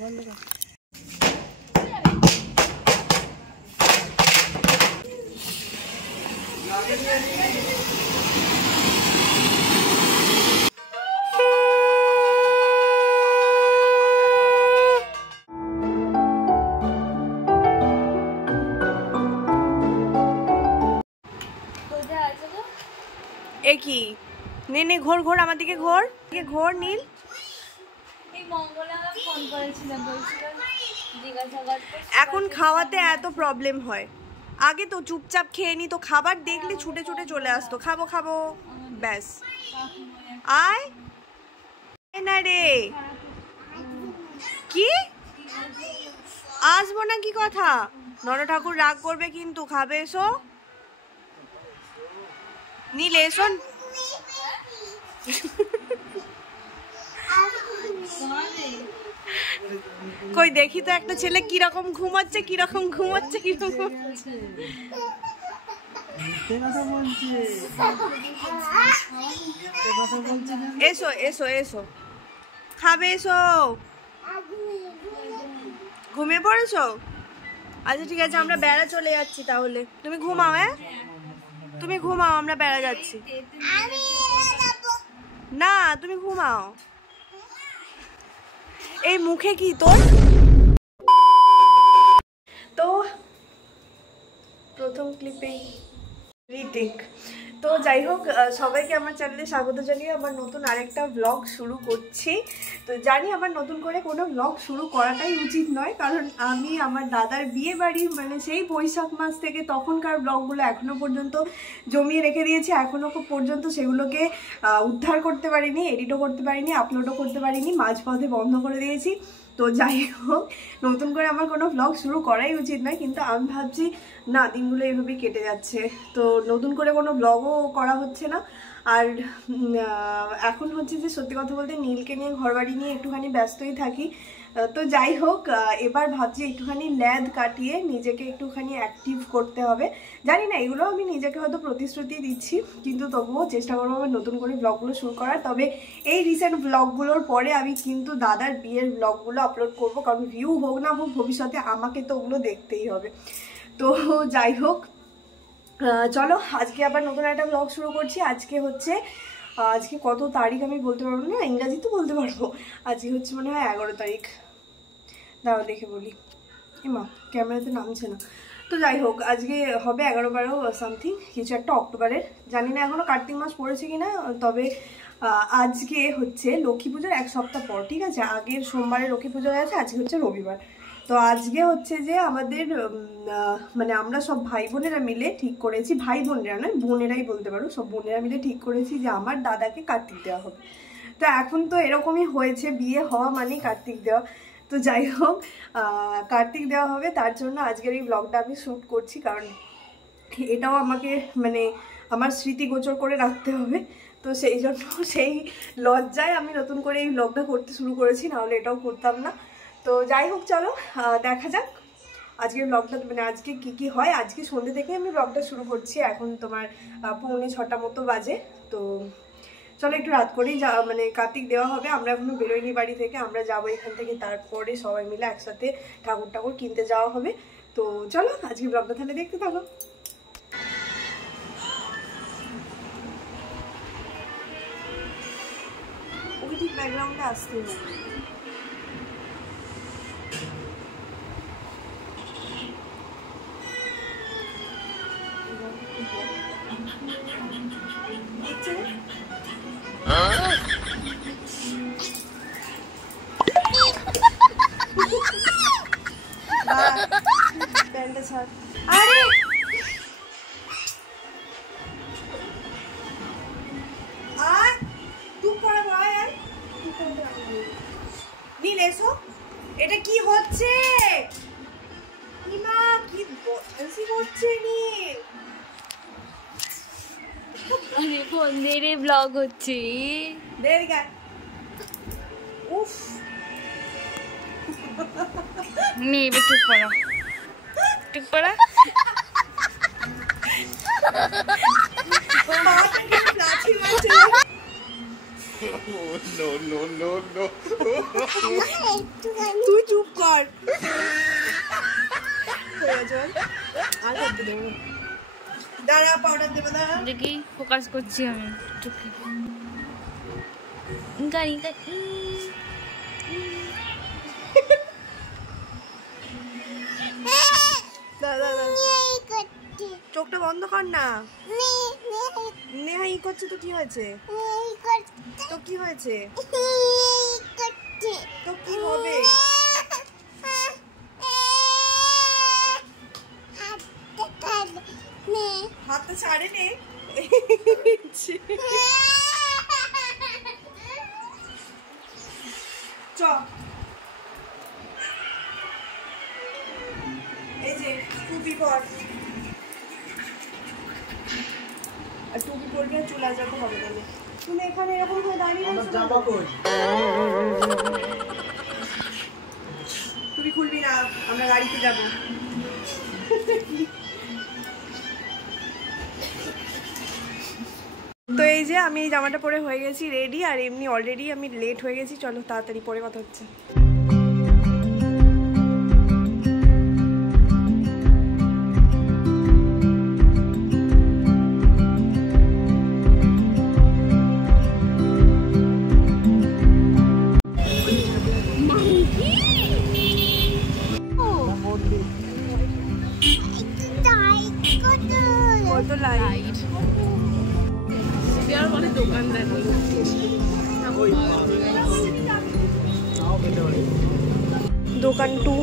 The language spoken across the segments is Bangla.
বন্ধ কর। কি নে নে ঘোর ঘোর আমার দিকে ঘোর ঘোর নীল। এখন খাওয়াতে এত প্রবলেম হয়, আগে তো চুপচাপ খেয়ে নি, তো খাবার দেখলে ছুটে ছুটে চলে আসতো খাবো খাবো ব্যাস। আয় না রে, কি আসবো না কি কথা? নর ঠাকুর রাগ করবে কিন্তু, খাবে এসো নীল এসো। কই দেখি তো একটা ছেলে কিরকম ঘুমাচ্ছে কিরকম ঘুমাচ্ছে কিরকম এসো এসো এসো খাবে এসো। ঘুমিয়ে পড়েছো? আচ্ছা ঠিক আছে, আমরা বেড়া চলে যাচ্ছি তাহলে, তুমি ঘুমাও। হ্যাঁ তুমি ঘুমাও, আমরা বেড়া যাচ্ছি। না তুমি ঘুমাও। এই মুখে কি তোর? তো প্রথম ক্লিপেই রিটেক। তো যাই হোক, সবাইকে আমার চ্যানেলে স্বাগত জানিয়ে আমার নতুন আরেকটা ব্লগ শুরু করছি। তো জানি আমার নতুন করে কোনো ব্লগ শুরু করাটাই উচিত নয়, কারণ আমি আমার দাদার বিয়ে বাড়ি মানে সেই বৈশাখ মাস থেকে তখনকার ব্লগগুলো এখনও পর্যন্ত জমিয়ে রেখে দিয়েছি। এখনও পর্যন্ত সেগুলোকে উদ্ধার করতে পারিনি, এডিটও করতে পারিনি, আপলোডও করতে পারিনি, মাঝপথে বন্ধ করে দিয়েছি। তো যাই হোক, নতুন করে আমার কোনো ব্লগ শুরু করাই উচিত নয়, কিন্তু আমি ভাবছি না, দিনগুলো এইভাবেই কেটে যাচ্ছে, তো নতুন করে কোনো ব্লগও করা হচ্ছে না। আর এখন হচ্ছে যে সত্যি কথা বলতে নীলকে নিয়ে ঘরবাড়ি নিয়ে একটুখানি ব্যস্তই থাকি। তো যাই হোক, এবার ভাবছি একটুখানি ল্যাদ কাটিয়ে নিজেকে একটুখানি অ্যাক্টিভ করতে হবে। জানি না, এগুলো আমি নিজেকে হয়তো প্রতিশ্রুতি দিচ্ছি, কিন্তু তবুও চেষ্টা করবো আমার নতুন করে ব্লগগুলো শুরু করার। তবে এই রিসেন্ট ব্লগগুলোর পরে আমি কিন্তু দাদার বিয়ের ব্লগগুলো আপলোড করবো, কারণ ভিউ হোক না হোক ভবিষ্যতে আমাকে তো ওগুলো দেখতেই হবে। তো যাই হোক, চলো আজকে আবার নতুন একটা ব্লগ শুরু করছি। আজকে কত তারিখ আমি বলতে পারবো না, ইংরাজি তো বলতে পারবো। আজকে হচ্ছে মনে হয় 11 তারিখ, দাঁড়াও দেখে বলি। মা ক্যামেরাতে নামছে না। তো যাই হোক, আজকে হবে 11-12 সামথিং কিছু একটা অক্টোবরের, জানি না এখনো কার্তিক মাস পড়েছে কিনা। তবে আজকে হচ্ছে লক্ষ্মী পুজোর এক সপ্তাহ পর, ঠিক আছে? আগের সোমবারে লক্ষ্মী পুজো হয়ে আছে, আজকে হচ্ছে রবিবার। তো আজকে হচ্ছে যে আমাদের মানে আমরা সব ভাই বোনেরা মিলে ঠিক করেছি, ভাই বোনেরা নয় বোনেরাই বলতে পারো, সব বোনেরা মিলে ঠিক করেছি যে আমার দাদাকে কার্তিক দেওয়া হবে। তো এখন তো এরকমই হয়েছে, বিয়ে হওয়া মানেই কার্তিক দেওয়া। তো যাই হোক, কার্তিক দেওয়া হবে, তার জন্য আজকের এই ব্লগটা আমি শ্যুট করছি, কারণ এটাও আমাকে মানে আমার স্মৃতি গোচর করে রাখতে হবে। তো সেই জন্য সেই লজ্জায় আমি নতুন করে এই ব্লগটা করতে শুরু করেছি, নাহলে এটাও করতাম না। তো যাই হোক, চলো দেখা যাক আজকের ব্লগটা, মানে আজকে কি হয়। আজকে সন্ধ্যে থেকে আমি ব্লগটা শুরু করছি, এখন তোমার 6:45 মতো বাজে। তো চলো একটু রাত করেই মানে কার্তিক দেওয়া হবে। আমরা এখনো বেরোইনি বাড়ি থেকে, আমরা যাবো এখান থেকে, তারপরে সবাই মিলে একসাথে ঠাকুর কিনতে যাওয়া হবে। তো চলো আজকে ব্লগটা তাহলে দেখতে থাকো। ওই ঠিক ব্যাকগ্রাউন্ডে আসতে হবে। আরে নীল এসো, এটা কি হচ্ছে? কি বদমাশি করছে নীল? আরে বন্ধের ব্লগ হচ্ছে। উফ নে এবার টুক পড়া, টুক পড়া। তুই চুপ কর। দাঁড়া পাউডার দেবো দাঁড়া। দেখি ফোকাস করছি আমি গাড়ি চোখটা বন্ধ কর না। নেহা ই করছে তো কি হয়েছে? তো কি হয়েছে? তো কি হবে? হাতটা ছাড়ে নে। চ এই যে টুপি পর, আর টুপি পরবি আর চুল আঁচড়াতে হবে তাহলে। তুমি এখানে এরকম করে দাঁড়িয়ে আছো। তুমি খুলবি না, আমরা গাড়িতে যাবো। তো এই যে আমি এই জামাটা পরে হয়ে গেছি রেডি, আর এমনি অলরেডি আমি লেট হয়ে গেছি। চলো তাড়াতাড়ি পরে কথা হচ্ছে। কত লাইট দোকানদার দোকান 2।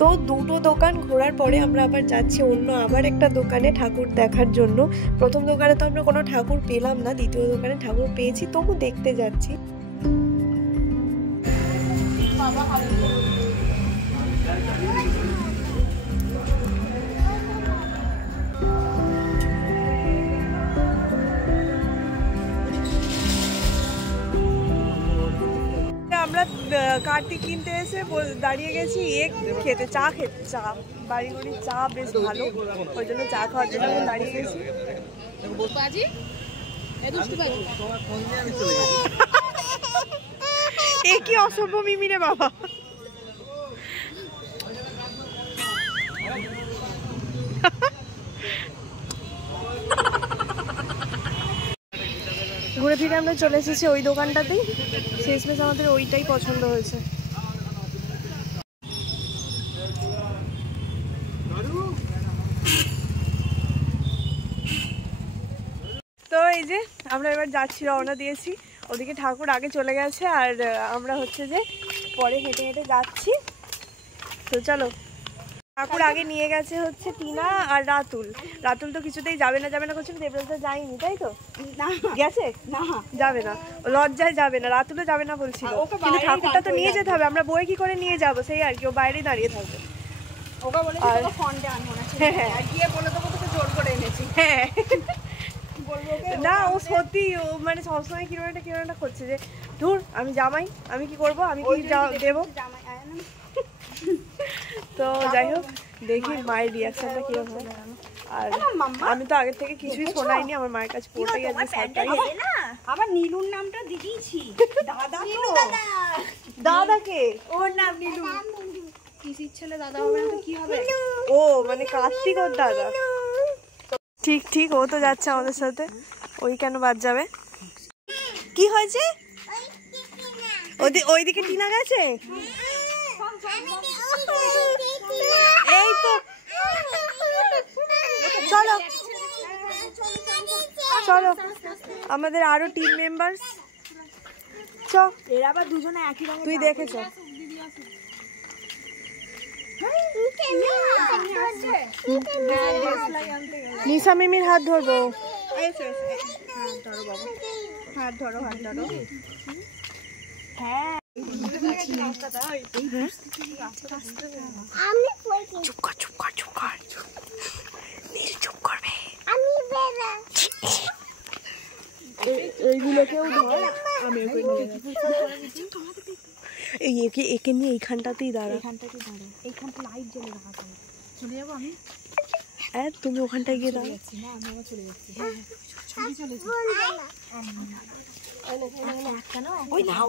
তো দুটো দোকান ঘোরার পরে আমরা আবার যাচ্ছি অন্য আবার একটা দোকানে ঠাকুর দেখার জন্য। প্রথম দোকানে তো আমরা কোনো ঠাকুর পেলাম না, দ্বিতীয় দোকানে ঠাকুর পেয়েছি, তবু দেখতে যাচ্ছি। আমরা কার্তিক কিনতে এসে দাঁড়িয়ে গেছি খেতে, চা খেতে। চা বাড়িগুড়ির চা বেশ ভালো, ওই জন্য চা খাওয়ার জন্য দাঁড়িয়ে গেছি। এ কি অসভ্য মিমি রে বাবা। ঘুরে ফিরে আমরা চলে এসেছি ওই দোকানটাতেই। শেষমেশ আমাদের ওইটাই পছন্দ হয়েছে। তো এই যে আমরা এবার যাচ্ছি, রওনা দিয়েছি। ওদিকে ঠাকুর আগে চলে গেছে আর আমরা হচ্ছে যে পরে হেঁটে হেঁটে যাচ্ছি। তো চলো, ঠাকুর আগে নিয়ে গেছে হচ্ছে টিনা আর রাতুল। রাতুল তো কিছুতেই যাবে না করছিল, দেবরাজ তো যায়নি, তাই তো? না গেছে, না যাবে না, লজ্জায় যাবে না। রাতুলও যাবে না বলছিল, কিন্তু ঠাকুরটা তো নিয়ে যেতে হবে। আমরা বই কি করে নিয়ে যাবো, সেই আর কি, ও বাইরে দাঁড়িয়ে থাকবে। না ও সত্যি, ও মানে সবসময় কিরকম একটা করছে যে ধুর আমি জামাই, আমি কি করবো, আমি কি দেবো। তো যাই হোক, দেখি মায়ের রিয়াকশনটা কিরকম হয়। আর আমি তো আগের থেকে কিছুই শোনাইনি, আমার মায়ের কাছে পুরোটাই আজকে সারপ্রাইজ। আবার নীলুর নামটা দিয়ে দিয়েছি। দাদা তো দাদাকে, ওর নাম নীলু। পিসির ছেলে দাদা হবে না তো কি হবে? ও মানে কার্তিক ওর দাদা। ঠিক ঠিক, ও তো যাচ্ছে আমাদের সাথে, ওই কেন বাদ যাবে? কি হয়েছে? ওইদিকে টিনা গেছে। এই তো চলো চলো, আমাদের আরো টিম মেম্বার। এরা আবার দুজনে একই রকম। তুই দেখেছ? নিশা মিমির হাত ধরবো। হাত ধরো, হাত ধরো। হ্যাঁ চুপ কর চুপ কর চুপ কর, নীল চুপ করবে। এইগুলোকেও ধর, আমি একে নিয়ে এইখানটাতেই দাঁড়া, এইখানটা লাইট জ্বলে রাখা থাকে। চলে যাবো আমি? হ্যাঁ তুমি ওখানটায় গিয়ে দাঁড়া। না আমি আবার চলে যাচ্ছি। ওই নাও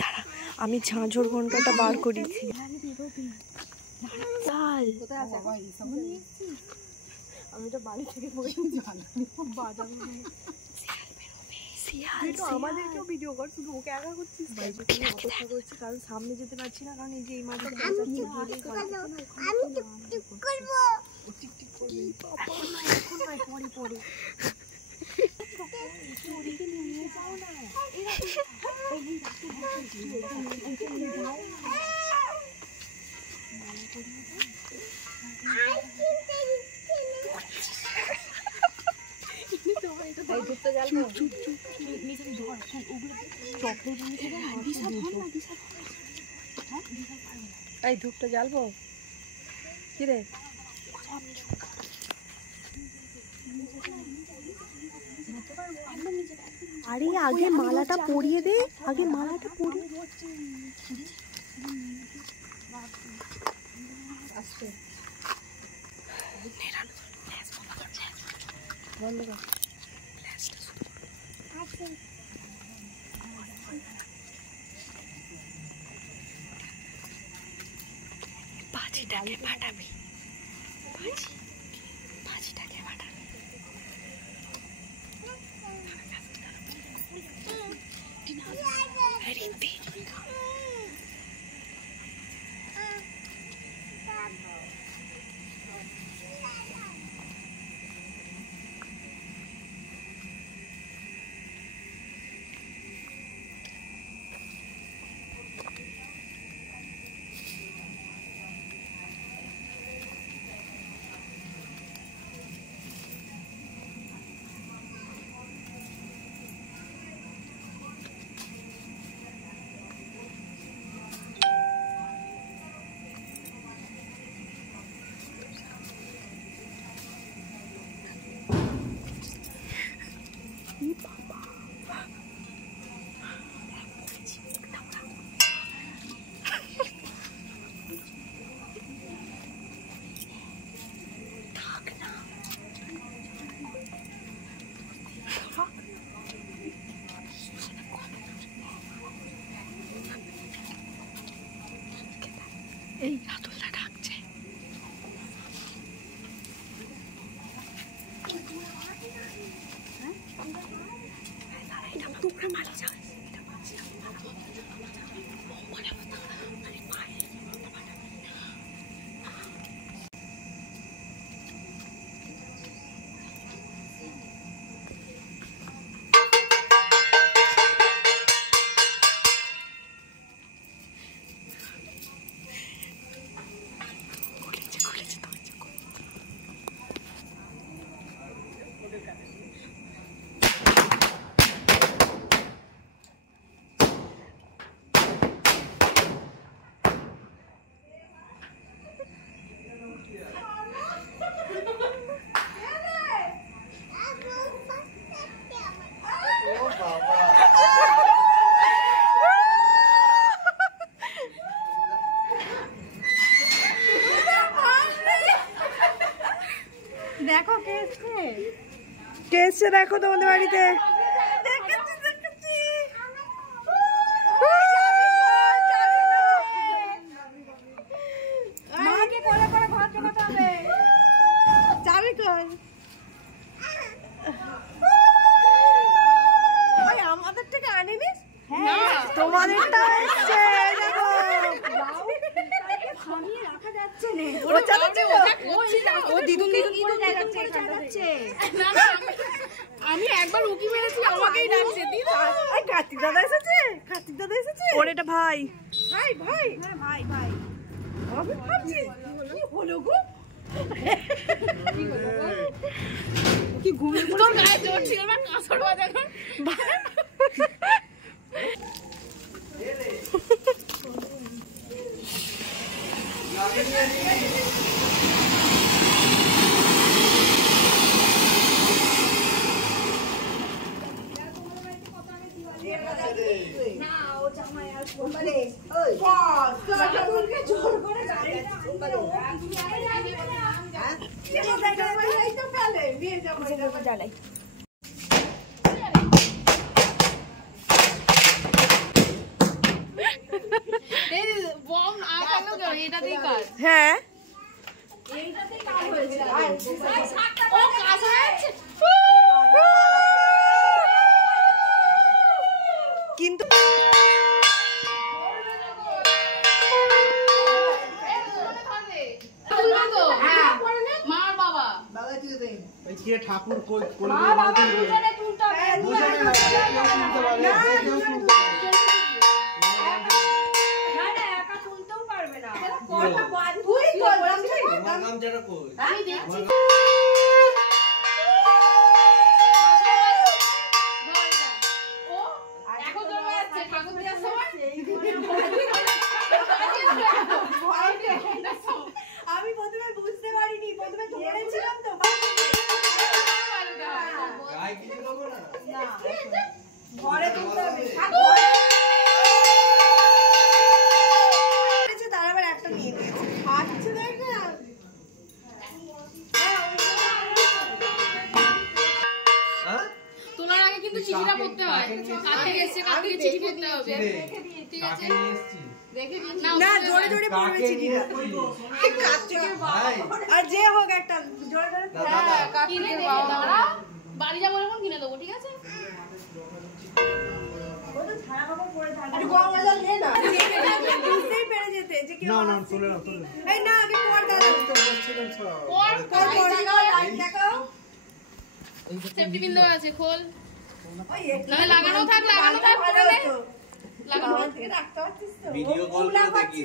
দাঁড়া, আমি ঝাঁঝর ঘন্টাটা বার করেছি। আমি তো বাড়ি থেকে আমাদেরকেও ভিডিও কর, শুধু ওকে একা করছিস। অপেক্ষা করছি কারণ সামনে যেতে পারছি না, কারণ এই যে এই মাঠে পরে এই ধূপটা জ্বালবো কি রে? আরে আগে মালাটা পরিয়ে দে, আগে মালাটা পরিয়ে ভাজিটাকে ফাটাবি, ভাজিটাকে ফাটাবি। এই রাতুলটা ডাকছে। তোমরা মারি যাও। দেখো কে এসছে দেখো তোমাদের বাড়িতে। আমাদের থেকে আনিনিস? তোমাদেরটা এসছে দেখো। আমি একবার উকি মেরেছি, আমাকেই ডাকছে। কার্তিক দাদা এসেছে, কার্তিক দাদা এসেছে। ওর এটা ভাই। ভাই ভাই হ্যাঁ ভাই ভাই। আমি ভাবছি কি হলো গো? কি ঘুমিয়ে তোর গায়ে জোর ছিল না কাঁসর বাজা কর জ্বালাই বম না থাকলেও কেন এটাতেই কাজ হ্যাঁ এইটাতেই কাজ হয়েছে ও কাজ হয়েছে কিন্তু মার বাবা ঠাকুর আমি প্রথমে বুঝতে পারিনি, প্রথমে ধরেছিলাম তো ঘরে তার আবার একটা নিয়ে নিয়েছে খাচ্ছে দেখ না তোলার আগে কিন্তু চিঠিটা পড়তে হয় কাকে এসেছে কাকে চিঠি পড়তে হবে ঠিক আছে না জোরে জোরে পড়বে চিঠিটা আর যে হোক একটা জোরে জোরে কিনে দেবো দাঁড়া বাড়ি যাবো যখন কিনে দেবো ঠিক আছে বুঝতেই পেরে যেতে যে কেউ এই না আগে পর দেখাও সেফটি পিন দেওয়া আছে খোল না লাগানো থাক পরে লাগানো থেকে রাখতে পারছিস তো ভিডিও কল করে দেখি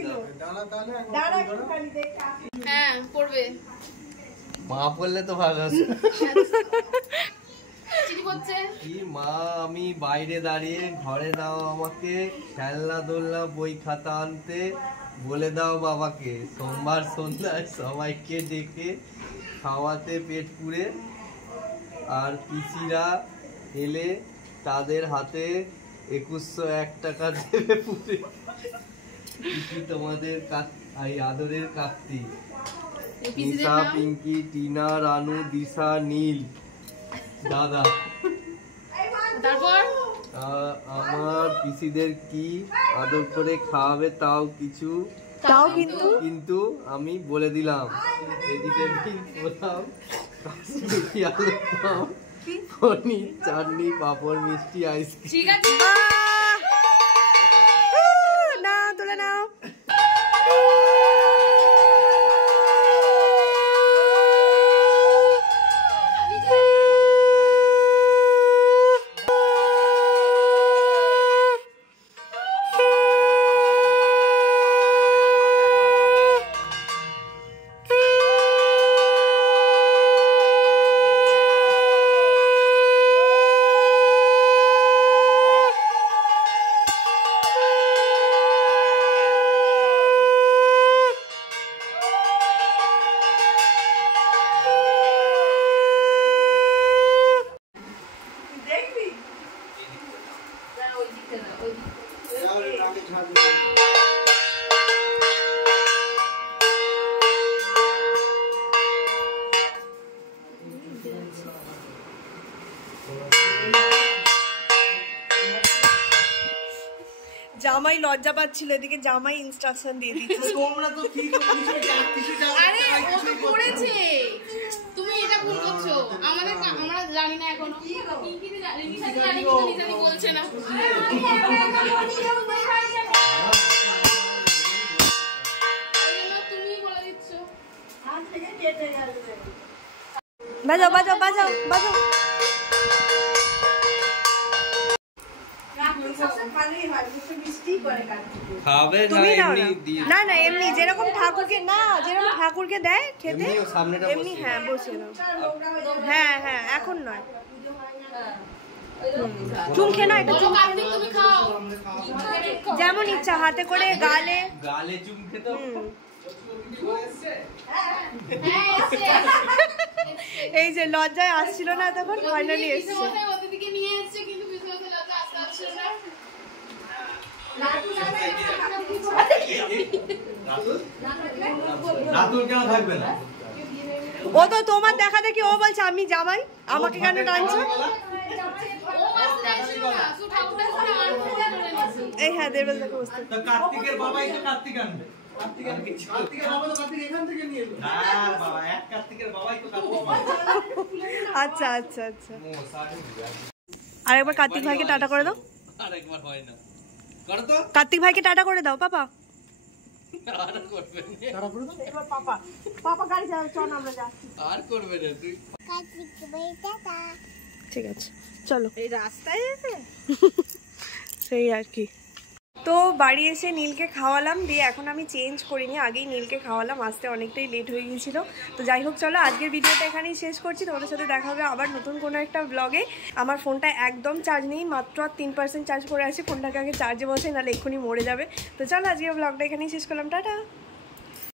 দাঁড়া একটু খালি দেখ হ্যাঁ পড়বে মা বললে তো ভালো আছে চিঠি পড়ছে কি মা আমি বাইরে দাঁড়িয়ে ঘরে দাও আমাকে খেলনা দোলনা বই খাতা আনতে বলে দাও বাবাকে সোমবার সন্ধ্যায় সবাইকে ডেকে খাওয়াতে পেট পুড়ে আর পিসিরা এলে তাদের হাতে 2101 টাকা দেবে পুড়ে পিসি তোমাদের আদরের কার্তিক নিশা পিঙ্কি টিনা রানু দিশা নীল দাদা তারপর আমার পিসিদের কি আদর করে খাওয়াবে তাও কিন্তু আমি বলে দিলাম ভেজিটেবিল পোলাও কাশ্মীরি আলুর দম পনির চাটনি পাঁপড় মিষ্টি আইসক্রিম ঠিক আছে না তুলে নাও জামাই লজ্জা পাচ্ছিল, এদিকে জামাই ইনস্ট্রাকশন দিয়ে দিচ্ছে। তোমরা তো কি আরে ও তো করেছে, তুমি এটা ভুল করছো। আমরা জানি না এখনো কি জানি, নিশানি জানি কিন্তু নিশানি বলছে না। তুমি বলে দিচ্ছ। বাজাও বাজাও বাজাও বাজাও। ভালোই হয়, মুখে মিষ্টি করে কার্তিক। খাবে না তুমি দাও এমনি না। দিয়ে না না এমনি যেরকম ঠাকুরকে না যেরকম ঠাকুরকে দেয় খেতে এমনি ও সামনেটা এমনি বসিয়ে হ্যাঁ বসিয়ে দাও। হ্যাঁ হ্যাঁ এখন নয় চুম খেয়ে না এটা বলো চুম কার্তিক তুমি খাও যেমন ইচ্ছা হাতে করে গালে গালে চুম খেতে হ্যাঁ এসে এই যে লজ্জায় আসছিল না তখন ফাইনালি এসছে পিছনে ওদিকে নিয়ে এসেছে কিন্তু পিছনে লজ্জা আসতে আসছিল না রাতুল কেন থাকবে না ও তো তোমার দেখা দেখি ও বলছে আমি জামাই আমাকে কেন টানছো ও আসতে আসছিল না শুধু ঠাকুরটা করে আর ফোন করে নিয়েছি এই হ্যাঁ দেবল দেখো বসতে তো কার্তিকের বাবাই তো কার্তিক আনবে কার্তিকের বাবা তো কার্তিক এখান থেকে নিয়ে এলো না বাবা এক কার্তিকের বাবাই তো কার্তিক আচ্ছা আচ্ছা আচ্ছা আরেকবার কার্তিক ভাইকে টাটা করে দাও আরেকবার হয় না করো তো কার্তিক ভাইকে টাটা করে দাও পাপা আর করবে না এবার পাপা পাপা গাড়ি চালাও চল আমরা যাচ্ছি আর করবে না তুই ঠিক আছে চলো এই রাস্তায় এসে সেই আর কি তো বাড়ি এসে নীলকে খাওয়ালাম দিয়ে এখন আমি চেঞ্জ করিনি আগেই নীলকে খাওয়ালাম আসতে অনেকটাই লেট হয়ে গিয়েছিল তো যাই হোক চলো আজকের ভিডিওটা এখানেই শেষ করছি তোমাদের সাথে দেখা হবে আবার নতুন কোনো একটা ব্লগে আমার ফোনটা একদম চার্জ নেই মাত্র 3% চার্জ করে আছে ফোনটাকে আগে চার্জে বসে নাহলে এক্ষুনি মরে যাবে তো চলো আজকের ব্লগটা এখানেই শেষ করলাম টাটা